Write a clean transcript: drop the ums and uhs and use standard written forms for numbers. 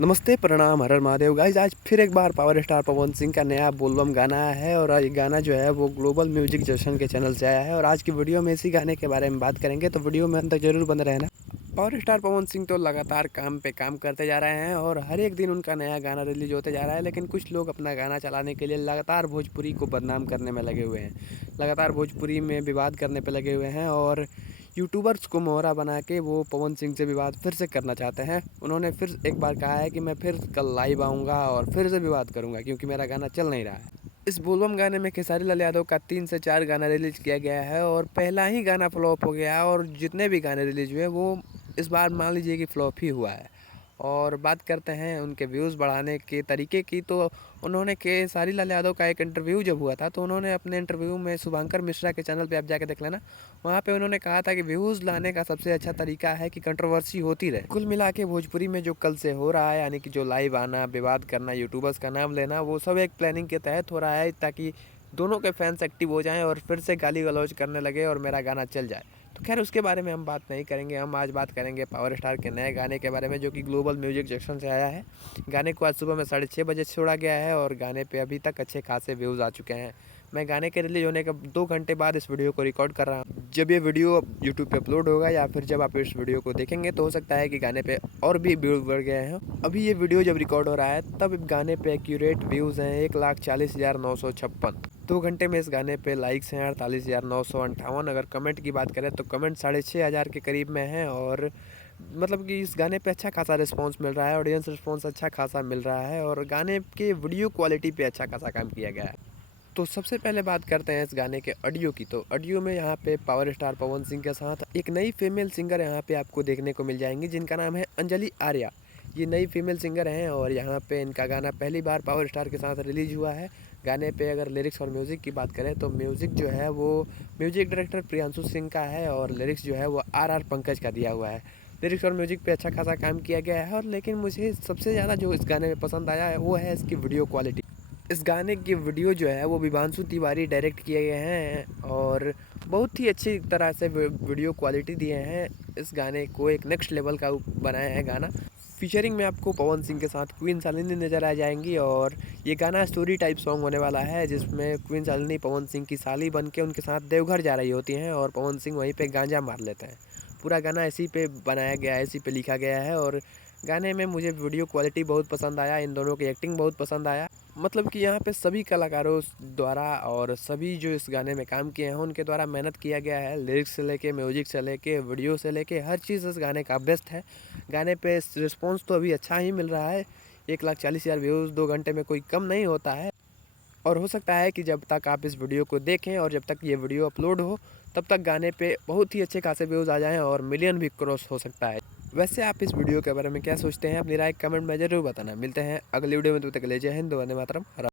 नमस्ते, प्रणाम, हर हर महादेव। गाइस आज फिर एक बार पावर स्टार पवन सिंह का नया बोलबम गाना आया है और ये गाना जो है वो ग्लोबल म्यूजिक जंक्शन के चैनल से आया है और आज की वीडियो में इसी गाने के बारे में बात करेंगे, तो वीडियो में अंत तक जरूर बने रहना। पावर स्टार पवन सिंह तो लगातार काम पे काम करते जा रहे हैं और हर एक दिन उनका नया गाना रिलीज होते जा रहा है, लेकिन कुछ लोग अपना गाना चलाने के लिए लगातार भोजपुरी को बदनाम करने में लगे हुए हैं, लगातार भोजपुरी में विवाद करने पे लगे हुए हैं और यूट्यूबर्स को मोहरा बना के वो पवन सिंह से विवाद फिर से करना चाहते हैं। उन्होंने फिर एक बार कहा है कि मैं फिर कल लाइव आऊँगा और फिर से विवाद करूँगा क्योंकि मेरा गाना चल नहीं रहा है। इस बोलबम गाने में खेसारी लाल यादव का 3 से 4 गाना रिलीज किया गया है और पहला ही गाना फ्लॉप हो गया और जितने भी गाने रिलीज हुए वो इस बार मान लीजिए कि फ्लॉप ही हुआ है। और बात करते हैं उनके व्यूज़ बढ़ाने के तरीके की, तो उन्होंने खेसारी लाल यादव का एक इंटरव्यू जब हुआ था तो उन्होंने अपने इंटरव्यू में शुभंकर मिश्रा के चैनल पे आप जाके देख लेना, वहाँ पे उन्होंने कहा था कि व्यूज़ लाने का सबसे अच्छा तरीका है कि कंट्रोवर्सी होती रहे। कुल मिला के भोजपुरी में जो कल से हो रहा है, यानी कि जो लाइव आना, विवाद करना, यूट्यूबर्स का नाम लेना, वो सब एक प्लानिंग के तहत हो रहा है ताकि दोनों के फैंस एक्टिव हो जाएं और फिर से गाली गलौज करने लगे और मेरा गाना चल जाए। तो खैर उसके बारे में हम बात नहीं करेंगे, हम आज बात करेंगे पावर स्टार के नए गाने के बारे में जो कि ग्लोबल म्यूजिक जंक्शन से आया है। गाने को आज सुबह में 6:30 बजे छोड़ा गया है और गाने पे अभी तक अच्छे खासे व्यूज़ आ चुके हैं। मैं गाने के रिलीज होने के 2 घंटे बाद इस वीडियो को रिकॉर्ड कर रहा हूँ। जब ये वीडियो यूट्यूब पे अपलोड होगा या फिर जब आप इस वीडियो को देखेंगे तो हो सकता है कि गाने पे और भी व्यूज़ बढ़ गए हैं। अभी ये वीडियो जब रिकॉर्ड हो रहा है तब गाने पे एक्यूरेट व्यूज़ हैं 1,40,956। 2 घंटे में इस गाने पे लाइक्स हैं 48,958। अगर कमेंट की बात करें तो कमेंट 6,500 के करीब में हैं और मतलब कि इस गाने पे अच्छा खासा रिस्पांस मिल रहा है, ऑडियंस रिस्पांस अच्छा खासा मिल रहा है और गाने के वीडियो क्वालिटी पे अच्छा खासा काम किया गया है। तो सबसे पहले बात करते हैं इस गाने के ऑडियो की। तो ऑडियो में यहाँ पे पावर स्टार पवन सिंह के साथ एक नई फीमेल सिंगर यहाँ पे आपको देखने को मिल जाएंगी जिनका नाम है अंजलि आर्या। ये नई फीमेल सिंगर हैं और यहाँ पे इनका गाना पहली बार पावर स्टार के साथ रिलीज हुआ है। गाने पे अगर लिरिक्स और म्यूज़िक की बात करें तो म्यूज़िक जो है वो म्यूजिक डायरेक्टर प्रियांशु सिंह का है और लिरिक्स जो है वो आर पंकज का दिया हुआ है। लिरिक्स और म्यूजिक पे अच्छा खासा काम किया गया है और लेकिन मुझे सबसे ज़्यादा जो इस गाने में पसंद आया है वो है इसकी वीडियो क्वालिटी। इस गाने की वीडियो जो है वो विभांशु तिवारी डायरेक्ट किए गए हैं और बहुत ही अच्छी तरह से वीडियो क्वालिटी दिए हैं। इस गाने को एक नेक्स्ट लेवल का बनाया है गाना। फीचरिंग में आपको पवन सिंह के साथ क्वीन शालिनी नज़र आ जाएंगी और ये गाना स्टोरी टाइप सॉन्ग होने वाला है जिसमें क्वीन शालिनी पवन सिंह की साली बन के उनके साथ देवघर जा रही होती हैं और पवन सिंह वहीं पे गांजा मार लेते हैं। पूरा गाना इसी पे बनाया गया है, इसी पे लिखा गया है और गाने में मुझे वीडियो क्वालिटी बहुत पसंद आया, इन दोनों की एक्टिंग बहुत पसंद आया। मतलब कि यहाँ पे सभी कलाकारों द्वारा और सभी जो इस गाने में काम किए हैं उनके द्वारा मेहनत किया गया है। लिरिक्स से लेके म्यूजिक से लेके वीडियो से लेके हर चीज़ इस गाने का बेस्ट है। गाने पे रिस्पॉन्स तो अभी अच्छा ही मिल रहा है। 1,40,000 व्यूज़ 2 घंटे में कोई कम नहीं होता है और हो सकता है कि जब तक आप इस वीडियो को देखें और जब तक ये वीडियो अपलोड हो तब तक गाने पे बहुत ही अच्छे खासे व्यूज़ आ जाएँ और मिलियन भी क्रॉस हो सकता है। वैसे आप इस वीडियो के बारे में क्या सोचते हैं? अपनी राय कमेंट में ज़रूर बताना। मिलते हैं अगली वीडियो में, तब तक के लिए जय हिंद, वंदे मातरम।